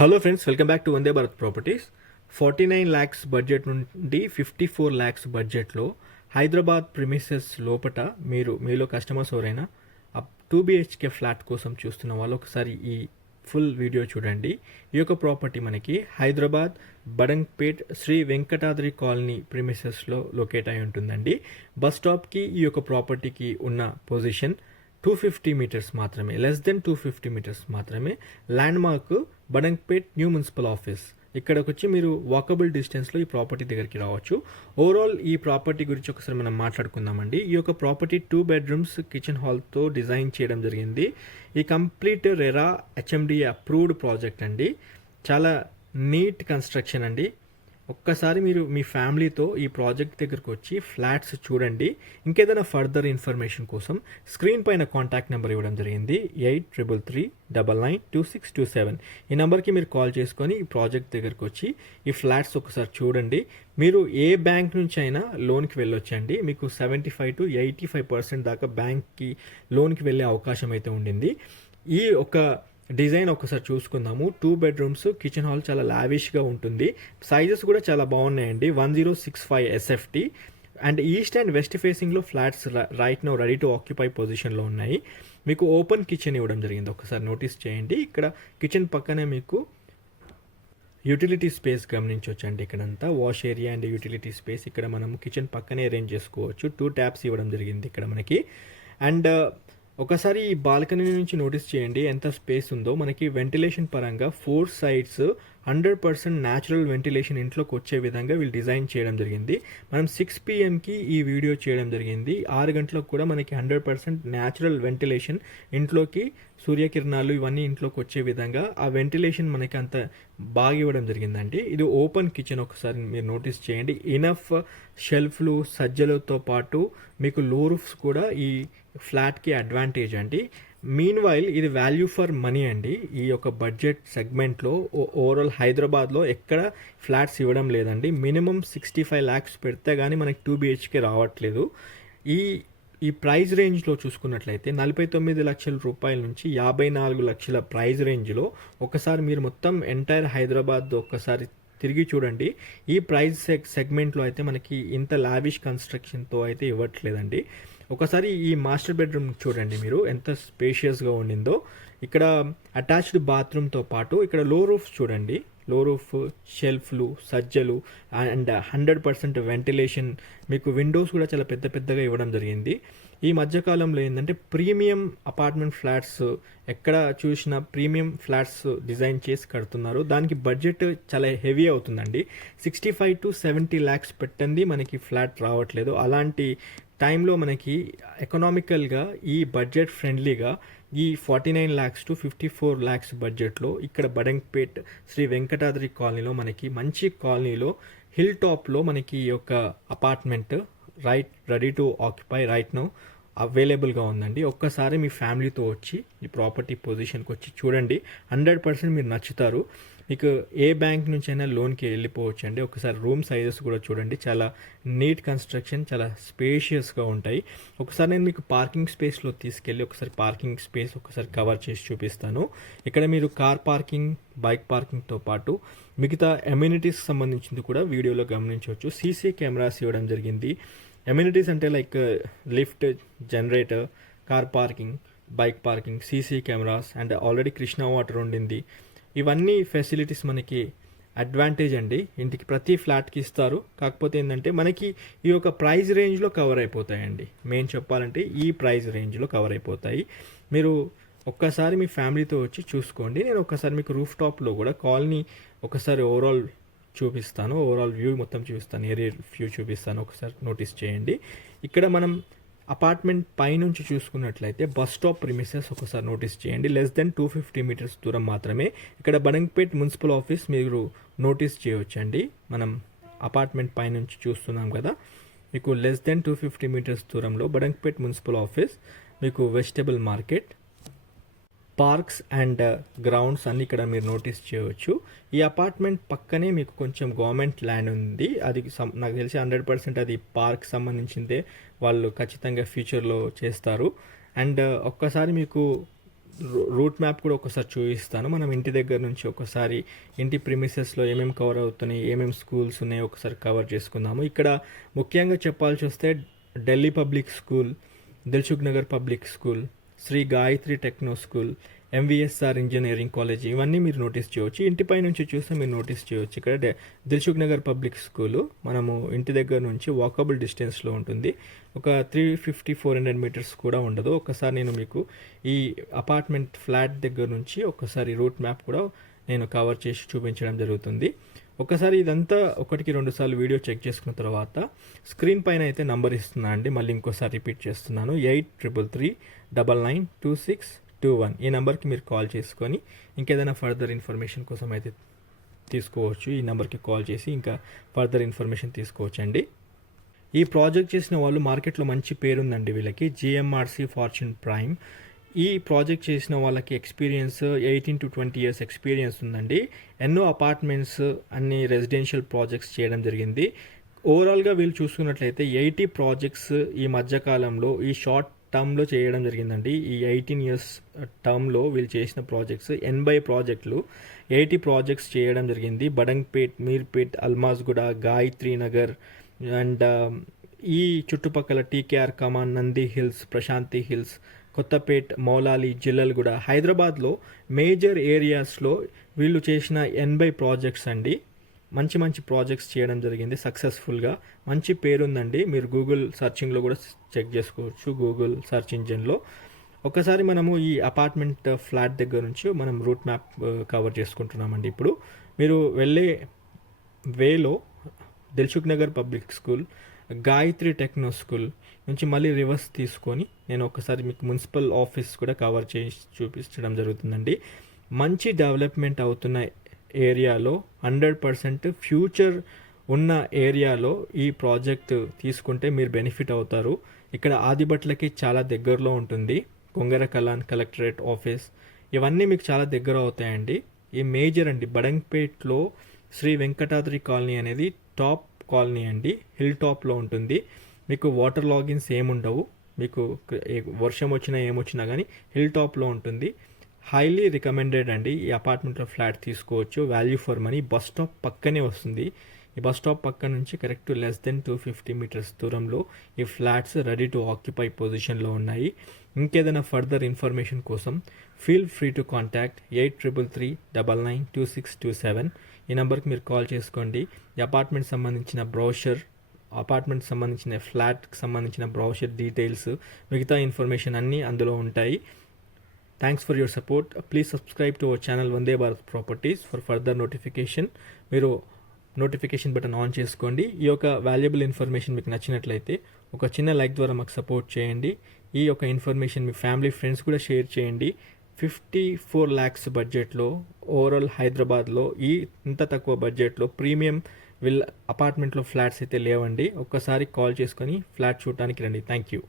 Hello friends welcome back to Vande Bharat properties forty nine lakhs budget నుండి fifty four lakhs బడ్జెట్లో Hyderabad premises లోపట మీరు మీలో కస్టమర్స్ ఎవరైనా టూ బిహెచ్కే ఫ్లాట్ కోసం చూస్తున్న వాళ్ళు ఒకసారి ఈ ఫుల్ వీడియో చూడండి. ఈ యొక్క ప్రాపర్టీ మనకి హైదరాబాద్ బడంగ్పేట్ శ్రీ వెంకటాద్రి కాలనీ ప్రిమిసెస్లో లొకేట్ అయి ఉంటుందండి. బస్ స్టాప్కి ఈ యొక్క ప్రాపర్టీకి ఉన్న పొజిషన్ టూ ఫిఫ్టీ మీటర్స్ మాత్రమే less than two fifty metres మాత్రమే. Landmark Badangpet new municipal office. ఇక్కడికి వచ్చి మీరు వాకబుల్ డిస్టెన్స్లో ఈ ప్రాపర్టీ దగ్గరికి రావచ్చు. ఓవరాల్ ఈ ప్రాపర్టీ గురించి ఒకసారి మనం మాట్లాడుకుందామండి. ఈ యొక్క ప్రాపర్టీ టూ బెడ్రూమ్స్ కిచెన్ హాల్తో డిజైన్ చేయడం జరిగింది. ఈ complete RERA HMDA approved project అండి. చాలా నీట్ కన్స్ట్రక్షన్ అండి. ఒక్కసారి మీరు మీ ఫ్యామిలీతో ఈ ప్రాజెక్ట్ దగ్గరకు వచ్చి ఫ్లాట్స్ చూడండి. ఇంకేదైనా ఫర్దర్ ఇన్ఫర్మేషన్ కోసం స్క్రీన్ పైన కాంటాక్ట్ నెంబర్ ఇవ్వడం జరిగింది. Eight triple three double nine two six two seven. ఈ నెంబర్కి మీరు కాల్ చేసుకొని ఈ ప్రాజెక్ట్ దగ్గరకు వచ్చి ఈ ఫ్లాట్స్ ఒకసారి చూడండి. మీరు ఏ బ్యాంక్ నుంచి అయినా లోన్కి వెళ్ళొచ్చండి. మీకు seventy five to eighty five percent దాకా బ్యాంక్కి లోన్కి వెళ్ళే అవకాశం అయితే ఉండింది. ఈ ఒక డిజైన్ ఒకసారి చూసుకుందాము. టూ బెడ్రూమ్స్ కిచెన్ హాల్ చాలా లావిష్గా ఉంటుంది. సైజెస్ కూడా చాలా బాగున్నాయండి. One zero six five SFT and east and west ఫేసింగ్లో flats right now ready to occupy పొజిషన్లో ఉన్నాయి. మీకు ఓపెన్ కిచెన్ ఇవ్వడం జరిగింది. ఒకసారి నోటీస్ చేయండి. ఇక్కడ కిచెన్ పక్కనే మీకు యూటిలిటీ స్పేస్ గమనించవచ్చండి ఇక్కడంతా. Wash area and utility space ఇక్కడ మనం కిచెన్ పక్కనే అరేంజ్ చేసుకోవచ్చు. టూ ట్యాప్స్ ఇవ్వడం జరిగింది ఇక్కడ మనకి. అండ్ ఒకసారి ఈ బాల్కనీ నుంచి నోటీస్ చేయండి ఎంత స్పేస్ ఉందో. మనకి వెంటిలేషన్ పరంగా four sides hundred percent natural ventilation ఇంట్లోకి వచ్చే విధంగా వీళ్ళు డిజైన్ చేయడం జరిగింది. మనం సిక్స్ పిఎంకి ఈ వీడియో చేయడం జరిగింది. ఆరు గంటలకు కూడా మనకి హండ్రెడ్ పర్సెంట్ న్యాచురల్ వెంటిలేషన్ ఇంట్లోకి సూర్యకిరణాలు ఇవన్నీ ఇంట్లోకి వచ్చే విధంగా ఆ వెంటిలేషన్ మనకి అంత బాగా ఇవ్వడం జరిగిందండి. ఇది ఓపెన్ కిచెన్ ఒకసారి మీరు నోటీస్ చేయండి. ఇనఫ్ షెల్ఫ్లు సజ్జలతో పాటు మీకు లో రూఫ్స్ కూడా ఈ ఫ్లాట్కి అడ్వాంటేజ్ అండి. మీన్ వైల్ ఇది వాల్యూ ఫర్ మనీ అండి. ఈ యొక్క బడ్జెట్ సెగ్మెంట్లో ఓవరాల్ హైదరాబాద్లో ఎక్కడ ఫ్లాట్స్ ఇవ్వడం లేదండి. మినిమం సిక్స్టీ ఫైవ్ ల్యాక్స్ పెడితే కానీ మనకి టూ బిహెచ్కే రావట్లేదు. ఈ ఈ ప్రైస్ రేంజ్లో చూసుకున్నట్లయితే నలభై తొమ్మిది లక్షల రూపాయల నుంచి యాభై నాలుగు లక్షల ప్రైస్ రేంజ్లో ఒకసారి మీరు మొత్తం ఎంటైర్ హైదరాబాద్ ఒక్కసారి తిరిగి చూడండి. ఈ ప్రైస్ సెగ్ సెగ్మెంట్లో అయితే మనకి ఇంత లావిష్ కన్స్ట్రక్షన్తో అయితే ఇవ్వట్లేదండి. ఒకసారి ఈ మాస్టర్ బెడ్రూమ్ చూడండి మీరు ఎంత స్పేషియస్గా ఉండిందో. ఇక్కడ అటాచ్డ్ బాత్రూమ్తో పాటు ఇక్కడ లో రూఫ్ చూడండి. లో రూఫ్ షెల్ఫ్లు సజ్జలు అండ్ హండ్రెడ్ పర్సెంట్ వెంటిలేషన్ మీకు విండోస్ కూడా చాలా పెద్ద పెద్దగా ఇవ్వడం జరిగింది. ఈ మధ్యకాలంలో ఏంటంటే ప్రీమియం అపార్ట్మెంట్ ఫ్లాట్స్ ఎక్కడ చూసినా ప్రీమియం ఫ్లాట్స్ డిజైన్ చేసి కడుతున్నారు. దానికి బడ్జెట్ చాలా హెవీ అవుతుందండి. Sixty five to seventy lakhs పెట్టండి మనకి ఫ్లాట్ రావట్లేదు. అలాంటి టైంలో మనకి ఎకనామికల్గా ఈ బడ్జెట్ ఫ్రెండ్లీగా ఈ forty nine lakhs to fifty four lakhs బడ్జెట్లో ఇక్కడ బడంగ్పేట్ శ్రీ వెంకటాద్రి కాలనీలో మనకి మంచి కాలనీలో హిల్ టాప్లో మనకి ఈ యొక్క apartment right ready to occupy right now అవైలబుల్గా ఉందండి. ఒక్కసారి మీ ఫ్యామిలీతో వచ్చి ఈ ప్రాపర్టీ పొజిషన్కి వచ్చి చూడండి. హండ్రెడ్ పర్సెంట్ మీరు నచ్చుతారు. మీకు ఏ బ్యాంక్ నుంచి అయినా లోన్కి వెళ్ళిపోవచ్చు అండి ఒకసారి రూమ్ సైజెస్ కూడా చూడండి. చాలా నీట్ కన్స్ట్రక్షన్ చాలా స్పేషియస్గా ఉంటాయి. ఒకసారి నేను మీకు పార్కింగ్ స్పేస్లో తీసుకెళ్ళి ఒకసారి పార్కింగ్ స్పేస్ ఒకసారి కవర్ చేసి చూపిస్తాను. ఇక్కడ మీరు కార్ పార్కింగ్ బైక్ పార్కింగ్తో పాటు మిగతా ఎమ్యూనిటీస్కి సంబంధించింది కూడా వీడియోలో గమనించవచ్చు. సీసీ కెమెరాస్ ఇవ్వడం జరిగింది. ఎమ్యూనిటీస్ అంటే like lift generator car parking bike parking CC cameras and already Krishna water ఉండింది. ఇవన్నీ ఫెసిలిటీస్ మనకి అడ్వాంటేజ్ అండి. ఇంటికి ప్రతి ఫ్లాట్కి ఇస్తారు. కాకపోతే ఏంటంటే మనకి ఈ యొక్క ప్రైస్ రేంజ్లో కవర్ అయిపోతాయండి. మెయిన్ చెప్పాలంటే ఈ ప్రైస్ రేంజ్లో కవర్ అయిపోతాయి. మీరు ఒక్కసారి మీ ఫ్యామిలీతో వచ్చి చూసుకోండి. నేను ఒక్కసారి మీకు రూఫ్ టాప్లో కూడా కాలనీ ఒకసారి ఓవరాల్ చూపిస్తాను. ఓవరాల్ వ్యూ మొత్తం చూపిస్తాను. ఏరియా వ్యూ చూపిస్తాను. ఒకసారి నోటీస్ చేయండి. ఇక్కడ మనం అపార్ట్మెంట్ పైనుంచి చూసుకున్నట్లయితే బస్ స్టాప్ ప్రిమిసెస్ ఒకసారి నోటీస్ చేయండి. Less than two fifty metres దూరం మాత్రమే. ఇక్కడ బడంగ్పేట్ మున్సిపల్ ఆఫీస్ మీరు నోటీస్ చేయవచ్చండి మనం అపార్ట్మెంట్ పైనుంచి చూస్తున్నాం కదా. మీకు less than two fifty metres దూరంలో బడంగ్పేట్ మున్సిపల్ ఆఫీస్ మీకు vegetable market parks and uh, grounds అన్ని ఇక్కడ మీరు నోటీస్ చేయవచ్చు. ఈ అపార్ట్మెంట్ పక్కనే మీకు కొంచెం గవర్నమెంట్ ల్యాండ్ ఉంది. అది నాకు తెలిసి హండ్రెడ్ పర్సెంట్ అది పార్క్ సంబంధించిందే వాళ్ళు ఖచ్చితంగా ఫ్యూచర్లో చేస్తారు. అండ్ uh, ఒక్కసారి మీకు రూట్ మ్యాప్ కూడా ఒకసారి చూపిస్తాను. మనం ఇంటి దగ్గర నుంచి ఒకసారి ఇంటి ప్రిమిసెస్లో ఏమేమి కవర్ అవుతున్నాయి ఏమేమి స్కూల్స్ ఉన్నాయో ఒకసారి కవర్ చేసుకుందాము. ఇక్కడ ముఖ్యంగా చెప్పాల్సి వస్తే Delhi public school Dilsukh Nagar public school Sri Gayatri techno school MVSR engineering college ఇవన్నీ మీరు నోటీస్ చేయవచ్చు ఇంటిపై నుంచి చూస్తే మీరు నోటీస్ చేయవచ్చు ఇక్కడ దిల్సుఖ్ నగర్ పబ్లిక్ స్కూలు మనము ఇంటి దగ్గర నుంచి వాకబుల్ డిస్టెన్స్లో ఉంటుంది. ఒక three fifty four hundred metres కూడా ఉండదు. ఒకసారి నేను మీకు ఈ అపార్ట్మెంట్ ఫ్లాట్ దగ్గర నుంచి ఒకసారి రూట్ మ్యాప్ కూడా నేను కవర్ చేసి చూపించడం జరుగుతుంది. ఒకసారి ఇదంతా ఒకటికి రెండు సార్లు వీడియో చెక్ చేసుకున్న తర్వాత స్క్రీన్ పైన అయితే నంబర్ ఇస్తున్నా అండి. మళ్ళీ ఇంకోసారి రిపీట్ చేస్తున్నాను. Eight triple three double nine two six two one. ఈ నెంబర్కి మీరు కాల్ చేసుకొని ఇంకేదైనా ఫర్దర్ ఇన్ఫర్మేషన్ కోసం అయితే తీసుకోవచ్చు. ఈ నెంబర్కి కాల్ చేసి ఇంకా ఫర్దర్ ఇన్ఫర్మేషన్ తీసుకోవచ్చండి. ఈ ప్రాజెక్ట్ చేసిన వాళ్ళు మార్కెట్లో మంచి పేరుందండి వీళ్ళకి. GMRC fortune prime. ఈ ప్రాజెక్ట్ చేసిన వాళ్ళకి experience eighteen to twenty years experience ఉందండి. ఎన్నో అపార్ట్మెంట్స్ అన్ని రెసిడెన్షియల్ ప్రాజెక్ట్స్ చేయడం జరిగింది. ఓవరాల్గా వీళ్ళు చూసుకున్నట్లయితే ఎయిటీ ప్రాజెక్ట్స్ ఈ మధ్యకాలంలో ఈ షార్ట్ టర్మ్లో చేయడం జరిగిందండి. ఈ ఎయిటీన్ ఇయర్స్ టర్మ్లో వీళ్ళు చేసిన ప్రాజెక్ట్స్ ఎనభై ప్రాజెక్టులు ఎయిటీ ప్రాజెక్ట్స్ చేయడం జరిగింది. బడంగ్పేట్ మీర్పేట్ అల్మాజ్గూడ గాయత్రి నగర్ అండ్ ఈ చుట్టుపక్కల TKR Kaman Nandi Hills Prashanti Hills Kothapet Moula-Ali Jillelguda హైదరాబాద్లో మేజర్ ఏరియాస్లో వీళ్ళు చేసిన ఎనభై ప్రాజెక్ట్స్ అండి. మంచి మంచి ప్రాజెక్ట్స్ చేయడం జరిగింది సక్సెస్ఫుల్గా. మంచి పేరుందండి. మీరు గూగుల్ సర్చింగ్లో కూడా చెక్ చేసుకోవచ్చు గూగుల్ సర్చ్ ఇంజిన్లో. ఒకసారి మనము ఈ అపార్ట్మెంట్ ఫ్లాట్ దగ్గర నుంచి మనం రూట్ మ్యాప్ కవర్ చేసుకుంటున్నామండి ఇప్పుడు. మీరు వెళ్ళే వేలో Dilsukh Nagar public school Gayatri techno school నుంచి మళ్ళీ రివర్స్ తీసుకొని నేను ఒకసారి మీకు మున్సిపల్ ఆఫీస్ కూడా కవర్ చేసి చూపించడం జరుగుతుందండి. మంచి డెవలప్మెంట్ అవుతున్న ఏరియాలో హండ్రెడ్ పర్సెంట్ ఫ్యూచర్ ఉన్న ఏరియాలో ఈ ప్రాజెక్ట్ తీసుకుంటే మీరు బెనిఫిట్ అవుతారు. ఇక్కడ ఆదిబట్లకి చాలా దగ్గరలో ఉంటుంది. Kongara Kalan collectorate office. ఇవన్నీ మీకు చాలా దగ్గర అవుతాయండి. ఈ మేజర్ అండి బడంగ్పేట్లో శ్రీ వెంకటాద్రి కాలనీ అనేది టాప్ కాలనీ అండి హిల్ టాప్లో ఉంటుంది. మీకు వాటర్ లాగిన్స్ ఏముండవు మీకు వర్షం వచ్చినా ఏమొచ్చినా కానీ హిల్ టాప్లో ఉంటుంది. హైలీ రికమెండెడ్ అండి ఈ అపార్ట్మెంట్లో ఫ్లాట్ తీసుకోవచ్చు. Value for money bus stop పక్కనే వస్తుంది. ఈ బస్ స్టాప్ పక్క నుంచి correct less than two fifty metres దూరంలో ఈ ఫ్లాట్స్ రెడీ టు ఆక్యుపై పొజిషన్లో ఉన్నాయి. ఇంకేదైనా ఫర్దర్ ఇన్ఫర్మేషన్ కోసం feel free to contact eight triple three double nine two six two seven. ఈ నెంబర్కి మీరు కాల్ చేసుకోండి. ఈ అపార్ట్మెంట్ సంబంధించిన బ్రౌషర్ అపార్ట్మెంట్ సంబంధించిన ఫ్లాట్కి సంబంధించిన బ్రౌషర్ డీటెయిల్స్ మిగతా ఇన్ఫర్మేషన్ అన్నీ అందులో ఉంటాయి. Thanks for your support please subscribe to our channel Vande Bharat properties for further notification మీరు నోటిఫికేషన్ బటన్ ఆన్ చేసుకోండి. ఈ యొక్క వాల్యుబుల్ ఇన్ఫర్మేషన్ మీకు నచ్చినట్లయితే ఒక చిన్న లైక్ ద్వారా మాకు సపోర్ట్ చేయండి. ఈ యొక్క ఇన్ఫర్మేషన్ మీ ఫ్యామిలీ ఫ్రెండ్స్ కూడా షేర్ చేయండి. ఫిఫ్టీ ఫోర్ ల్యాక్స్ బడ్జెట్లో ఓవరాల్ హైదరాబాద్లో ఈ ఇంత తక్కువ బడ్జెట్లో ప్రీమియం విల్ అపార్ట్మెంట్లో ఫ్లాట్స్ అయితే లేవండి. ఒక్కసారి కాల్ చేసుకొని ఫ్లాట్ చూడటానికి రండి. Thank you.